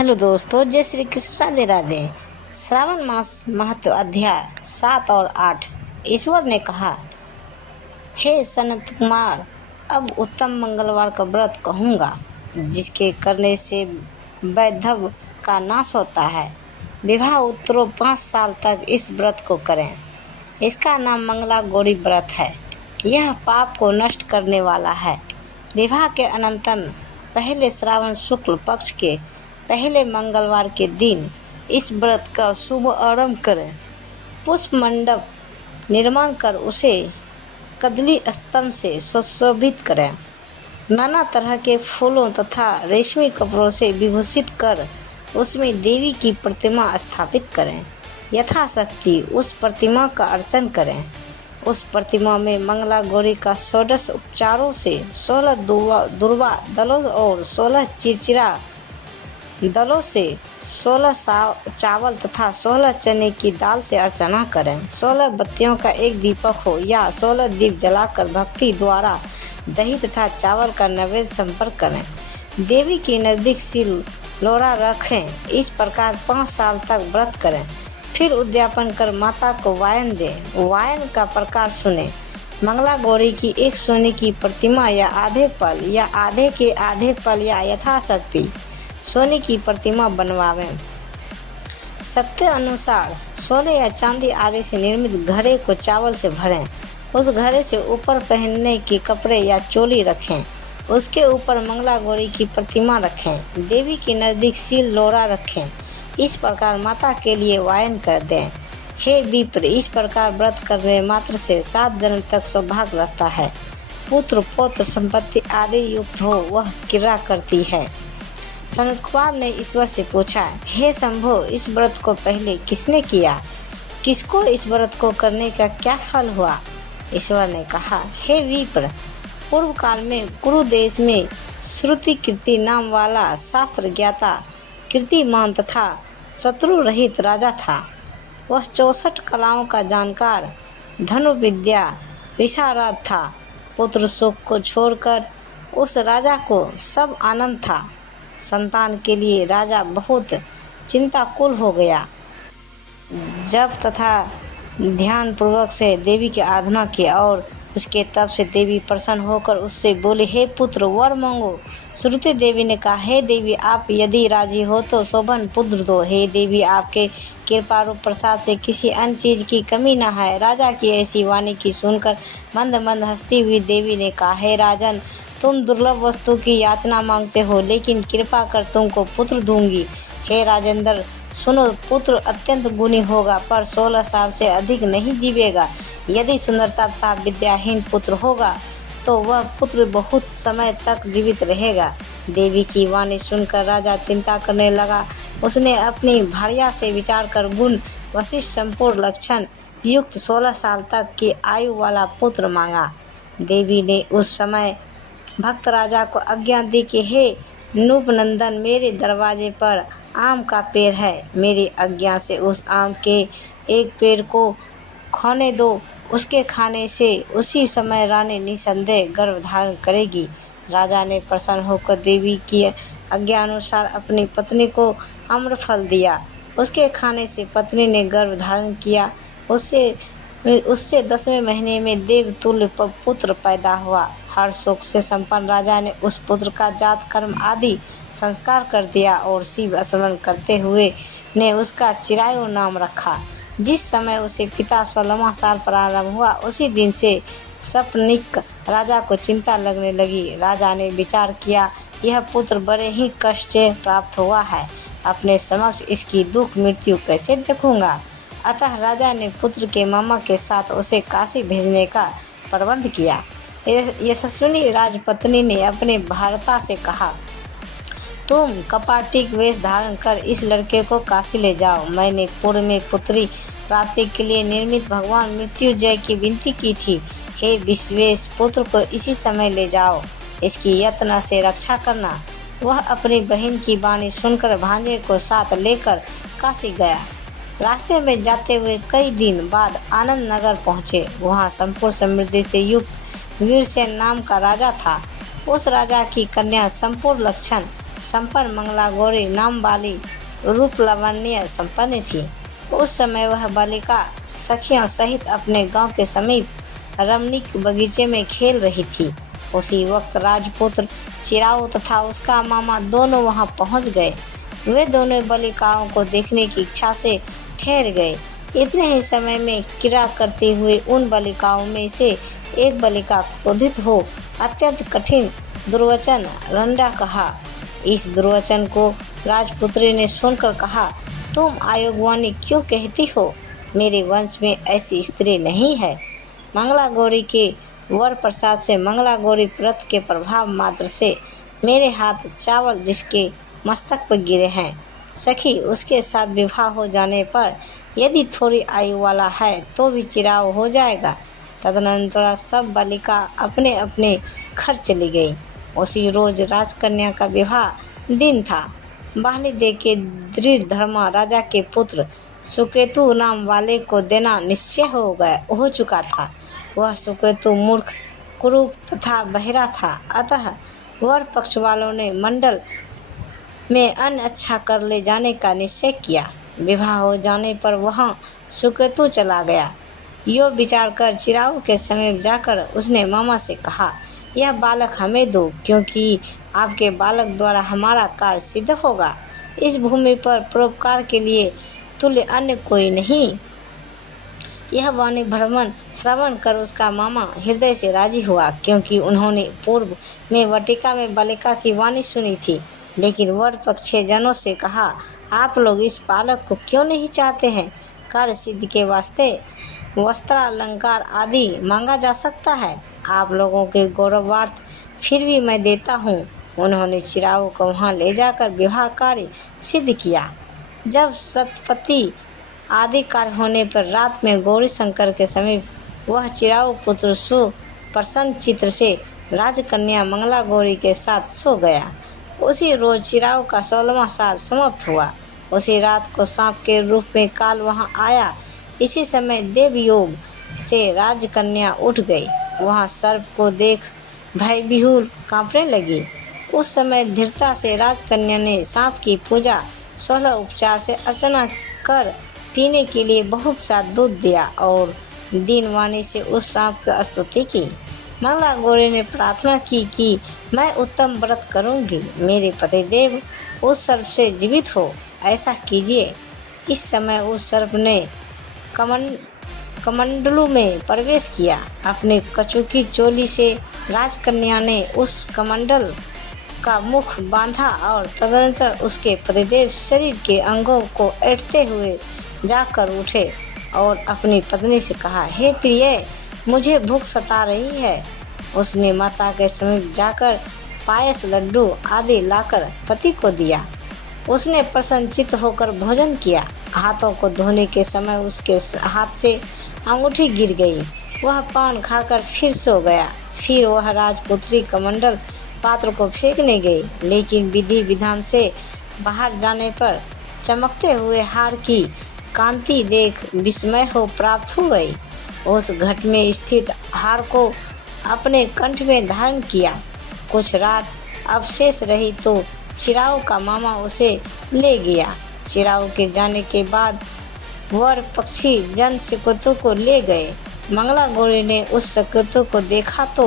Hello दोस्तों, जय श्री कृष्ण, राधे राधे। श्रावण मास महत्व अध्याय 7 और 8। ईश्वर ने कहा, हे सनत कुमार, अब उत्तम मंगलवार का व्रत कहूँगा, जिसके करने से वैधव्य का नाश होता है। विवाह उत्तरों 5 साल तक इस व्रत को करें। इसका नाम मंगला गौरी व्रत है। यह पाप को नष्ट करने वाला है। विवाह के अनंतर पहले श्रावण शुक्ल पक्ष के पहले मंगलवार के दिन इस व्रत का शुभ आरंभ करें। पुष्प मंडप निर्माण कर उसे कदली स्तंभ से सुशोभित करें। नाना तरह के फूलों तथा रेशमी कपड़ों से विभूषित कर उसमें देवी की प्रतिमा स्थापित करें। यथाशक्ति उस प्रतिमा का अर्चन करें। उस प्रतिमा में मंगला गौरी का 16 उपचारों से 16 दुर्वा दलों और 16 चिरचिरा दलों से 16 चावल तथा 16 चने की दाल से अर्चना करें। 16 बत्तियों का एक दीपक हो या 16 दीप जलाकर भक्ति द्वारा दही तथा चावल का नैवेद्य समर्पण करें। देवी के नज़दीक सिल लोरा रखें। इस प्रकार 5 साल तक व्रत करें। फिर उद्यापन कर माता को वायन दें। वायन का प्रकार सुने। मंगला गौरी की एक सोने की प्रतिमा या आधे पल या आधे के आधे पल या यथाशक्ति सोने की प्रतिमा बनवावें। शक्ति अनुसार सोने या चांदी आदि से निर्मित घड़े को चावल से भरें। उस घड़े से ऊपर पहनने के कपड़े या चोली रखें। उसके ऊपर मंगला गौरी की प्रतिमा रखें। देवी के नज़दीक सील लोरा रखें। इस प्रकार माता के लिए वायन कर दें। हे विप्र, इस प्रकार व्रत करने मात्र से 7 जन्म तक सौभाग्य रहता है। पुत्र पौत्र संपत्ति आदि युक्त हो वह क्रिया करती है। सनत कुमार ने ईश्वर से पूछा, हे शंभो, इस व्रत को पहले किसने किया? किसको इस व्रत को करने का क्या फल हुआ? ईश्वर ने कहा, हे विप्र, पूर्व काल में कुरु देश में श्रुति कीर्ति नाम वाला शास्त्र ज्ञाता कीर्तिमान तथा शत्रु रहित राजा था। वह 64 कलाओं का जानकार, धनुर्विद्या विशारद था। पुत्र सुख को छोड़कर उस राजा को सब आनंद था। संतान के लिए राजा बहुत चिंताकुल हो गया। जप तथा ध्यान पूर्वक से देवी की आराधना की और उसके तप से देवी प्रसन्न होकर उससे बोले, हे पुत्र, वर मांगो। श्रुति देवी ने कहा, हे देवी, आप यदि राजी हो तो शोभन पुत्र दो। हे देवी, आपके कृपा रूप प्रसाद से किसी अन्य चीज की कमी न है। राजा की ऐसी वाणी की सुनकर मंद मंद हंसती हुई देवी ने कहा, हे राजन, तुम दुर्लभ वस्तु की याचना मांगते हो, लेकिन कृपा कर तुमको पुत्र दूंगी। हे राजेंद्र, सुनो, पुत्र अत्यंत गुणी होगा, पर 16 साल से अधिक नहीं जीवेगा। यदि सुंदरता तथा विद्याहीन पुत्र होगा तो वह पुत्र बहुत समय तक जीवित रहेगा। देवी की वाणी सुनकर राजा चिंता करने लगा। उसने अपनी भार्या से विचार कर गुण वशिष्ठ संपूर्ण लक्षण युक्त 16 साल तक की आयु वाला पुत्र मांगा। देवी ने उस समय भक्त राजा को आज्ञा दी कि हे नूपनंदन, मेरे दरवाजे पर आम का पेड़ है। मेरी आज्ञा से उस आम के एक पेड़ को खाने दो। उसके खाने से उसी समय रानी निसंदेह गर्भ धारण करेगी। राजा ने प्रसन्न होकर देवी की आज्ञा अनुसार अपनी पत्नी को आम्रफल दिया। उसके खाने से पत्नी ने गर्भ धारण किया। उससे 10वें महीने में देवतुल्य पुत्र पैदा हुआ। हर सुख से संपन्न राजा ने उस पुत्र का जात कर्म आदि संस्कार कर दिया और शिव स्मरण करते हुए ने उसका चिरायु नाम रखा। जिस समय उसे पिता 16वां साल प्रारंभ हुआ, उसी दिन से सपनिक राजा को चिंता लगने लगी। राजा ने विचार किया, यह पुत्र बड़े ही कष्ट से प्राप्त हुआ है। अपने समक्ष इसकी दुख मृत्यु कैसे देखूंगा? अतः राजा ने पुत्र के मामा के साथ उसे काशी भेजने का प्रबंध किया। यशस्विनी राजपत्नी ने अपने भारता से कहा, तुम कपाटिक वेश धारण कर इस लड़के को काशी ले जाओ। मैंने पूर्व में पुत्री प्राप्ति के लिए निर्मित भगवान मृत्युंजय की विनती की थी। हे विश्वेश, पुत्र को इसी समय ले जाओ। इसकी यत्न से रक्षा करना। वह अपनी बहन की वाणी सुनकर भांजे को साथ लेकर काशी गया। रास्ते में जाते हुए कई दिन बाद आनंद नगर पहुँचे। वहाँ संपूर्ण समृद्धि से युक्त वीरसेन नाम का राजा था। उस राजा की कन्या संपूर्ण लक्षण संपन्न मंगला गौरी नाम वाली रूप लावण्य संपन्न थी। उस समय वह बालिका सखियों सहित अपने गांव के समीप रमणीक बगीचे में खेल रही थी। उसी वक्त राजपुत्र चिराऊ तथा उसका मामा दोनों वहां पहुंच गए। वे दोनों बालिकाओं को देखने की इच्छा से ठहर गए। इतने ही समय में क्रीड़ा करते हुए उन बालिकाओं में से एक बालिका क्रोधित हो अत्यंत कठिन दुर्वचन रंडा कहा। इस दुर्वचन को राजपुत्री ने सुनकर कहा, तुम आयोगवाणी क्यों कहती हो? मेरे वंश में ऐसी स्त्री नहीं है। मंगला गौरी के वर प्रसाद से मंगला गौरी व्रत के प्रभाव मात्र से मेरे हाथ चावल जिसके मस्तक पर गिरे हैं। सखी, उसके साथ विवाह हो जाने पर यदि थोड़ी आयु वाला है तो भी चिराव हो जाएगा। तदनंतर सब बालिका अपने अपने घर चली गई। उसी रोज राजकन्या का विवाह दिन था। बाली दे के दृढ़ धर्मा राजा के पुत्र सुकेतु नाम वाले को देना निश्चय हो चुका था। वह सुकेतु मूर्ख, कुरूप तथा बहिरा था। अतः वर पक्ष वालों ने मंडल में अन्न अच्छा कर ले जाने का निश्चय किया। विवाह हो जाने पर वहां सुकेतु चला गया। यो विचार कर चिराऊ के समीप जाकर उसने मामा से कहा, यह बालक हमें दो, क्योंकि आपके बालक द्वारा हमारा कार्य सिद्ध होगा। इस भूमि पर परोपकार के लिए तुल्य अन्य कोई नहीं। यह वाणी भ्रमण श्रवण कर उसका मामा हृदय से राजी हुआ, क्योंकि उन्होंने पूर्व में वाटिका में बालिका की वाणी सुनी थी। लेकिन वर पक्षीय जनों से कहा, आप लोग इस बालक को क्यों नहीं चाहते हैं? कार्य सिद्धि के वास्ते वस्त्रालंकार आदि मांगा जा सकता है। आप लोगों के गौरवार्थ फिर भी मैं देता हूँ। उन्होंने चिराऊ को वहाँ ले जाकर विवाह कार्य सिद्ध किया। जब सतपति आदि कार्य होने पर रात में गौरी शंकर के समीप वह चिराऊ पुत्र सुप्रसन्न चित्र से राजकन्या मंगला गौरी के साथ सो गया। उसी रोज चिराऊ का 16वां साल समाप्त हुआ। उसी रात को सांप के रूप में काल वहां आया। इसी समय देव योग से राजकन्या उठ गई। वहां सर्प को देख भय विह्वल कांपने लगी। उस समय धीरता से राजकन्या ने सांप की पूजा 16 उपचार से अर्चना कर पीने के लिए बहुत सा दूध दिया और दीनवाणी से उस सांप की स्तुति की। मंगला गौरी ने प्रार्थना की कि मैं उत्तम व्रत करूंगी। मेरे पतिदेव उस सर्प से जीवित हो, ऐसा कीजिए। इस समय उस सर्प ने कमंडलू में प्रवेश किया। अपने कचुकी चोली से राजकन्या ने उस कमंडल का मुख बांधा और तदनंतर उसके पतिदेव शरीर के अंगों को ऐंठते हुए जाकर उठे और अपनी पत्नी से कहा, हे प्रिय, मुझे भूख सता रही है। उसने माता के समीप जाकर पायस, लड्डू आदि लाकर पति को दिया। उसने प्रसन्नचित्त होकर भोजन किया। हाथों को धोने के समय उसके हाथ से अंगूठी गिर गई। वह पान खाकर फिर सो गया। फिर वह राजपुत्री कमंडल पात्र को फेंकने गई, लेकिन विधि विधान से बाहर जाने पर चमकते हुए हार की कांति देख विस्मय हो प्राप्त हो गई। उस घट में स्थित हार को अपने कंठ में धारण किया। कुछ रात अवशेष रही तो चिराऊ का मामा उसे ले गया। चिराऊ के जाने के बाद वर पक्षी जन सुकेतु को ले गए। मंगला गौरी ने उस सुकेतु को देखा तो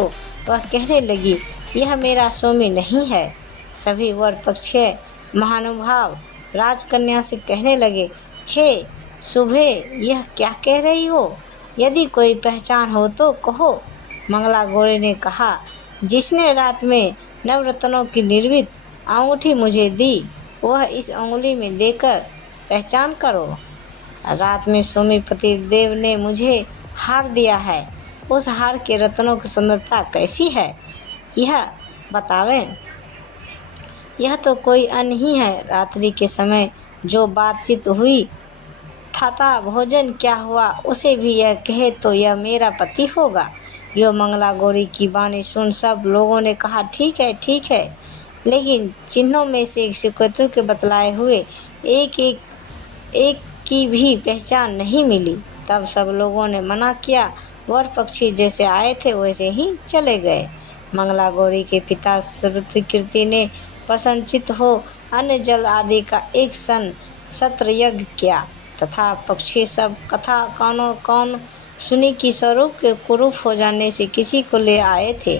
वह कहने लगी, यह मेरा स्वामी नहीं है। सभी वर पक्षी महानुभाव राजकन्या से कहने लगे, हे शुभे, यह क्या कह रही हो? यदि कोई पहचान हो तो कहो। मंगला गौरी ने कहा, जिसने रात में नवरत्नों की निर्मित अंगूठी मुझे दी, वह इस अंगुली में देकर पहचान करो। रात में स्वामी पतिदेव ने मुझे हार दिया है। उस हार के रत्नों की सुंदरता कैसी है, यह बतावें। यह तो कोई अन्य ही है। रात्रि के समय जो बातचीत हुई था भोजन क्या हुआ, उसे भी यह कहे तो यह मेरा पति होगा। यो मंगला गौरी की वाणी सुन सब लोगों ने कहा, ठीक है, ठीक है। लेकिन चिन्हों में से सुकेतु के बतलाए हुए एक की भी पहचान नहीं मिली। तब सब लोगों ने मना किया। वर पक्षी जैसे आए थे वैसे ही चले गए। मंगला गौरी के पिता श्रुतिकीर्ति ने प्रसन्नचित्त हो अन्य जल आदि का एक सन सत्र यज्ञ किया तथा पक्षी सब कथा कौन सुनी कि स्वरूप के कुरूप हो जाने से किसी को ले आए थे।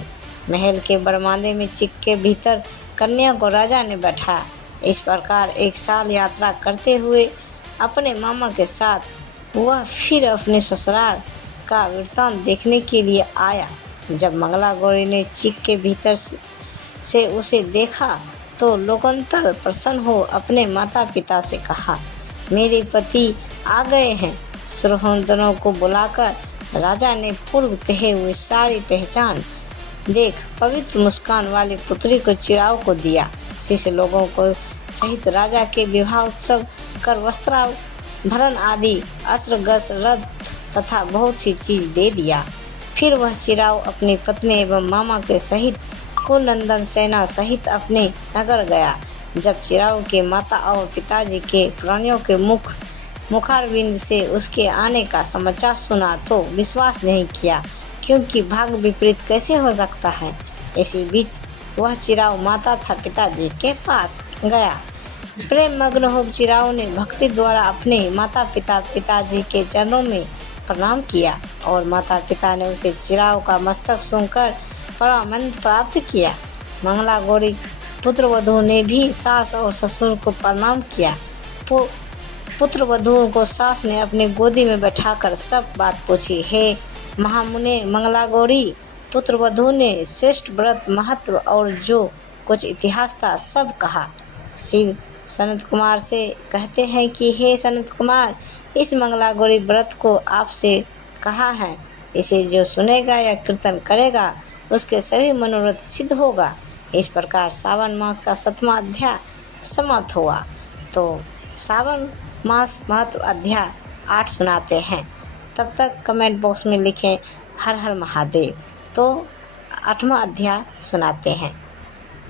महल के बरमादे में चिक के भीतर कन्या को राजा ने बैठा। इस प्रकार एक साल यात्रा करते हुए अपने मामा के साथ वह फिर अपने ससुराल का वृत्तांत देखने के लिए आया। जब मंगला गौरी ने चिक के भीतर से उसे देखा तो लोकांतर प्रसन्न हो अपने माता पिता से कहा, मेरे पति आ गए हैं। सुरहोदनों को बुलाकर राजा ने पूर्व कहे हुए सारी पहचान देख पवित्र मुस्कान वाली पुत्री को चिराव को दिया। शिष्य लोगों को सहित राजा के विवाह उत्सव कर वस्त्राभरण आदि अस्त्रगस रथ तथा बहुत सी चीज दे दिया। फिर वह चिराव अपनी पत्नी एवं मामा के सहित कुलनंदन सेना सहित अपने नगर गया। जब चिराव के माता और पिताजी के प्राणियों के मुखारविंद से उसके आने का समाचार सुना तो विश्वास नहीं किया, क्योंकि भाग विपरीत कैसे हो सकता है। इसी बीच वह चिराव माता तथा पिताजी के पास गया। प्रेम मग्न हो चिराव ने भक्ति द्वारा अपने माता पिताजी के चरणों में प्रणाम किया और माता पिता ने उसे चिराव का मस्तक सूंघकर परमानंद प्राप्त किया। मंगला गौरी पुत्र वधू ने भी सास और ससुर को प्रणाम किया। पुत्र वधुओं को सास ने अपनी गोदी में बैठाकर सब बात पूछी। हे महामुने मंगला गौरी, पुत्र वधू ने श्रेष्ठ व्रत महत्व और जो कुछ इतिहास था सब कहा। शिव सनत कुमार से कहते हैं कि हे सनत कुमार, इस मंगला गौरी व्रत को आपसे कहा है, इसे जो सुनेगा या कीर्तन करेगा उसके सभी मनोरथ सिद्ध होगा। इस प्रकार सावन मास का 7वां अध्याय समाप्त हुआ। तो सावन मास महत्व अध्याय 8 सुनाते हैं। तब तक कमेंट बॉक्स में लिखें हर हर महादेव। तो 8वां अध्याय सुनाते हैं।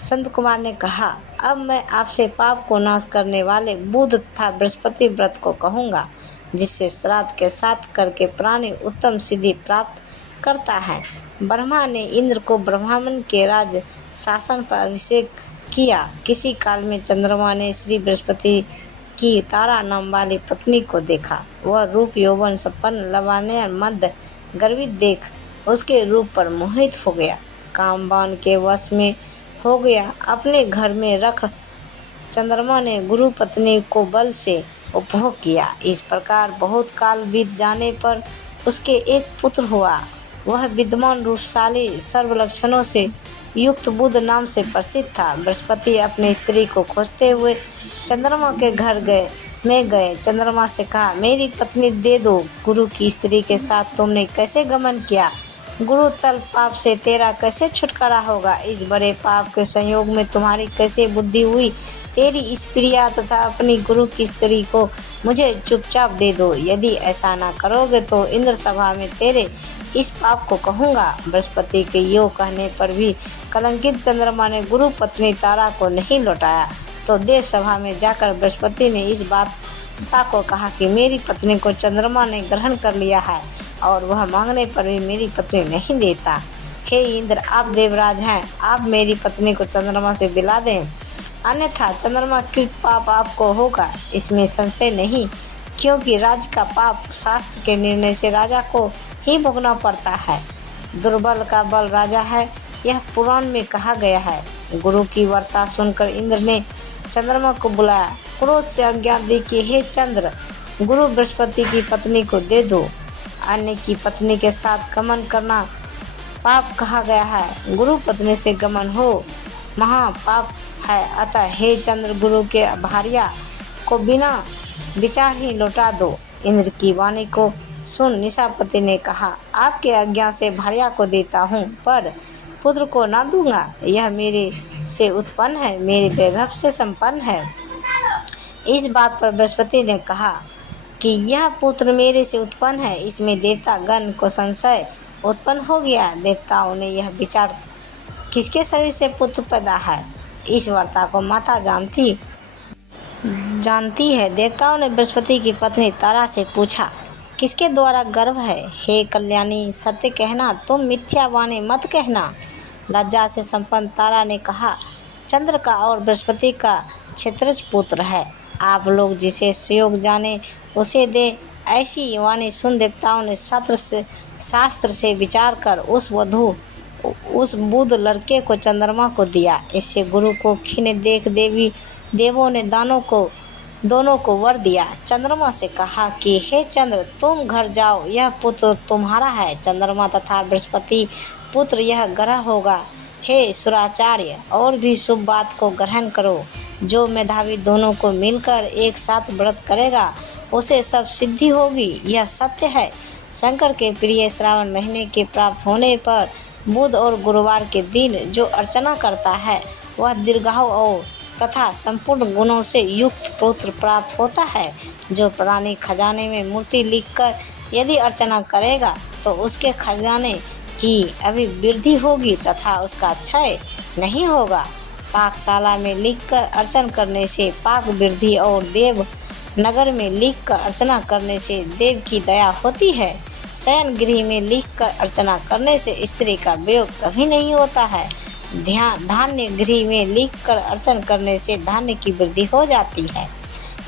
संत कुमार ने कहा, अब मैं आपसे पाप को नाश करने वाले बुध तथा बृहस्पति व्रत को कहूँगा, जिससे श्राद्ध के साथ करके प्राणी उत्तम सिद्धि प्राप्त करता है। ब्रह्मा ने इंद्र को ब्रह्मांड के राज शासन पर अभिषेक किया। किसी काल में चंद्रमा ने श्री बृहस्पति की तारा नाम वाली पत्नी को देखा। वह रूप यौवन संपन्न लवण्य मध्य गर्वित देख उसके रूप पर मोहित हो गया, कामबान के वश में हो गया। अपने घर में रख चंद्रमा ने गुरु पत्नी को बल से उपभोग किया। इस प्रकार बहुत काल बीत जाने पर उसके एक पुत्र हुआ। वह विद्वान रूपशाली सर्व लक्षणों से युक्त बुध नाम से प्रसिद्ध था। बृहस्पति अपनी स्त्री को खोजते हुए चंद्रमा के घर गए। चंद्रमा से कहा, मेरी पत्नी दे दो। गुरु की स्त्री के साथ तुमने कैसे गमन किया? गुरु तल पाप से तेरा कैसे छुटकारा होगा? इस बड़े पाप के संयोग में तुम्हारी कैसे बुद्धि हुई? तेरी इस प्रिया तथा अपनी गुरु की स्त्री को मुझे चुपचाप दे दो। यदि ऐसा ना करोगे तो इंद्र सभा में तेरे इस पाप को कहूँगा। बृहस्पति के यो कहने पर भी कलंकित चंद्रमा ने गुरु पत्नी तारा को नहीं लौटाया। तो देव सभा में जाकर बृहस्पति ने इस बात को कहा कि मेरी पत्नी को चंद्रमा ने ग्रहण कर लिया है और वह मांगने पर भी मेरी पत्नी नहीं देता। हे इंद्र, आप देवराज हैं, आप मेरी पत्नी को चंद्रमा से दिला दें, अन्यथा चंद्रमा कृत पाप आपको होगा। इसमें संशय नहीं, क्योंकि राज्य का पाप शास्त्र के निर्णय से राजा को ही भोगना पड़ता है। दुर्बल का बल राजा है, यह पुराण में कहा गया है। गुरु की वार्ता सुनकर इंद्र ने चंद्रमा को बुलाया। क्रोध से अज्ञान दी कि हे चंद्र, गुरु बृहस्पति की पत्नी को दे दो। अन्य की पत्नी के साथ गमन करना पाप कहा गया है। गुरु पत्नी से गमन हो महापाप है। अतः हे चंद्र, गुरु के भार्या को बिना विचार ही लौटा दो। इंद्र की वाणी को सुन निशापति ने कहा, आपके आज्ञा से भार्या को देता हूँ, पर पुत्र को ना दूंगा। यह मेरे से उत्पन्न है, मेरे वैभव से संपन्न है। इस बात पर बृहस्पति ने कहा कि यह पुत्र मेरे से उत्पन्न है। इसमें देवता गण को संशय उत्पन्न हो गया। देवताओं ने यह विचार, किसके शरीर से पुत्र पैदा है? इस वार्ता को माता जानती है। देवताओं ने बृहस्पति की पत्नी तारा से पूछा, किसके द्वारा गर्भ है? हे कल्याणी, सत्य कहना, तुम मिथ्या वाणी मत कहना। लज्जा से संपन्न तारा ने कहा, चंद्र का और बृहस्पति का क्षत्रज पुत्र है। आप लोग जिसे सुयोग जाने उसे दे। ऐसी वाणी सुन देवताओं ने शास्त्र से विचार कर उस बुध लड़के को चंद्रमा को दिया। इससे गुरु को खीन देख देवों ने दोनों को वर दिया। चंद्रमा से कहा कि हे चंद्र, तुम घर जाओ, यह पुत्र तुम्हारा है। चंद्रमा तथा बृहस्पति पुत्र यह ग्रह होगा। हे सुराचार्य, और भी शुभ बात को ग्रहण करो। जो मेधावी दोनों को मिलकर एक साथ व्रत करेगा उसे सब सिद्धि होगी, यह सत्य है। शंकर के प्रिय श्रावण महीने के प्राप्त होने पर बुध और गुरुवार के दिन जो अर्चना करता है वह दीर्घायु और तथा संपूर्ण गुणों से युक्त पुत्र प्राप्त होता है। जो प्राणी खजाने में मूर्ति लिखकर यदि अर्चना करेगा तो उसके खजाने की अभिवृद्धि होगी तथा उसका क्षय नहीं होगा। पाकशाला में लिखकर अर्चना करने से पाक वृद्धि और देव नगर में लिखकर अर्चना करने से देव की दया होती है। शयन गृह में लिखकर अर्चना करने से स्त्री का वियोग कभी नहीं होता है। धान्य गृह में लिखकर अर्चना करने से धान्य की वृद्धि हो जाती है।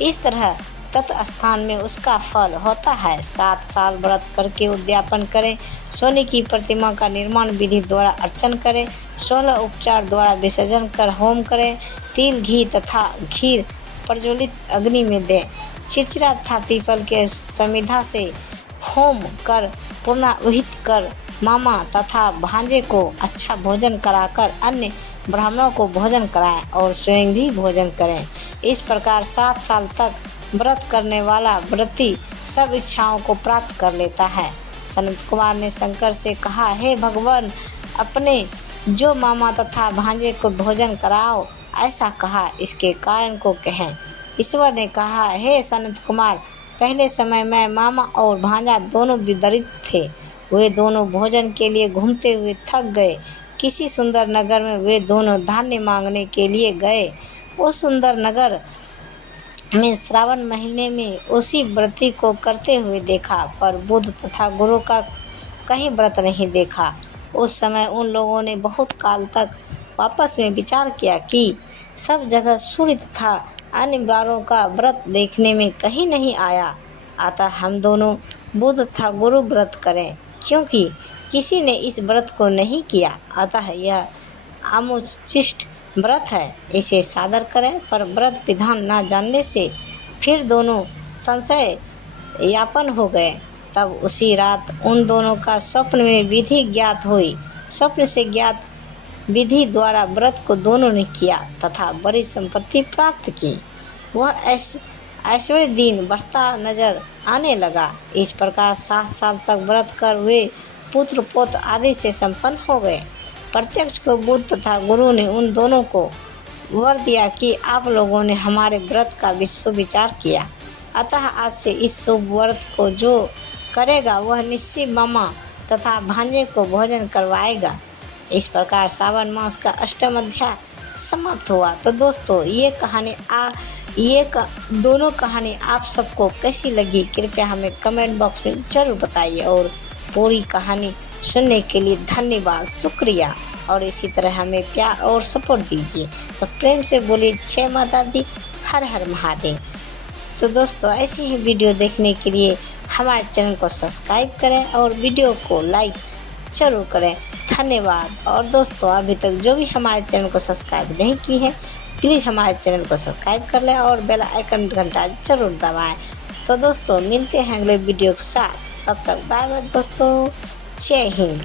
इस तरह तत्स्थान में उसका फल होता है। 7 साल व्रत करके उद्यापन करें। सोने की प्रतिमा का निर्माण विधि द्वारा अर्चन करें। 16 उपचार द्वारा विसर्जन कर होम करें। तिल, घी तथा खीर प्रज्वलित अग्नि में दें। चिरचिरा तथा पीपल के समिधा से होम कर पूर्णाहुति कर मामा तथा भांजे को अच्छा भोजन कराकर अन्य ब्राह्मणों को भोजन कराएं और स्वयं भी भोजन करें। इस प्रकार 7 साल तक व्रत करने वाला व्रती सब इच्छाओं को प्राप्त कर लेता है। सनत कुमार ने शंकर से कहा, हे भगवान, अपने जो मामा तथा भांजे को भोजन कराओ, ऐसा कहा, इसके कारण को कहें। ईश्वर ने कहा, हे सनत कुमार, पहले समय में मामा और भांजा दोनों विदरित थे। वे दोनों भोजन के लिए घूमते हुए थक गए। किसी सुंदर नगर में वे दोनों धान्य मांगने के लिए गए। उस सुंदर नगर में श्रावण महीने में उसी व्रती को करते हुए देखा, पर बुध तथा गुरु का कहीं व्रत नहीं देखा। उस समय उन लोगों ने बहुत काल तक आपस में विचार किया कि सब जगह सूर्य तथा अन्य वारों का व्रत देखने में कहीं नहीं आया, अतः हम दोनों बुध तथा गुरु व्रत करें, क्योंकि किसी ने इस व्रत को नहीं किया, अतः यह अमुचिष्ट व्रत है, इसे सादर करें। पर व्रत विधान न जानने से फिर दोनों संशय यापन हो गए। तब उसी रात उन दोनों का स्वप्न में विधि ज्ञात हुई। स्वप्न से ज्ञात विधि द्वारा व्रत को दोनों ने किया तथा बड़ी संपत्ति प्राप्त की। वह ऐश्वर्य दिन बढ़ता नजर आने लगा। इस प्रकार 7 साल तक व्रत कर वे पुत्र पोत्र आदि से संपन्न हो गए। प्रत्यक्ष को बुद्ध तथा गुरु ने उन दोनों को वर दिया कि आप लोगों ने हमारे व्रत का विचार किया, अतः आज से इस शुभ व्रत को जो करेगा वह निश्चय मामा तथा भांजे को भोजन करवाएगा। इस प्रकार सावन मास का 8वां अध्याय समाप्त हुआ। तो दोस्तों, ये दोनों कहानी आप सबको कैसी लगी, कृपया हमें कमेंट बॉक्स में ज़रूर बताइए। और पूरी कहानी सुनने के लिए धन्यवाद, शुक्रिया। और इसी तरह हमें प्यार और सपोर्ट दीजिए। तो प्रेम से बोलिए जय माता दी, हर हर महादेव। तो दोस्तों, ऐसी ही वीडियो देखने के लिए हमारे चैनल को सब्सक्राइब करें और वीडियो को लाइक जरूर करें। धन्यवाद। और दोस्तों, अभी तक जो भी हमारे चैनल को सब्सक्राइब नहीं की है, प्लीज़ हमारे चैनल को सब्सक्राइब कर लें और बेल आइकन घंटा जरूर दबाएं। तो दोस्तों, मिलते हैं अगले वीडियो के साथ। तब तक बाय बाय दोस्तों, जय हिंद।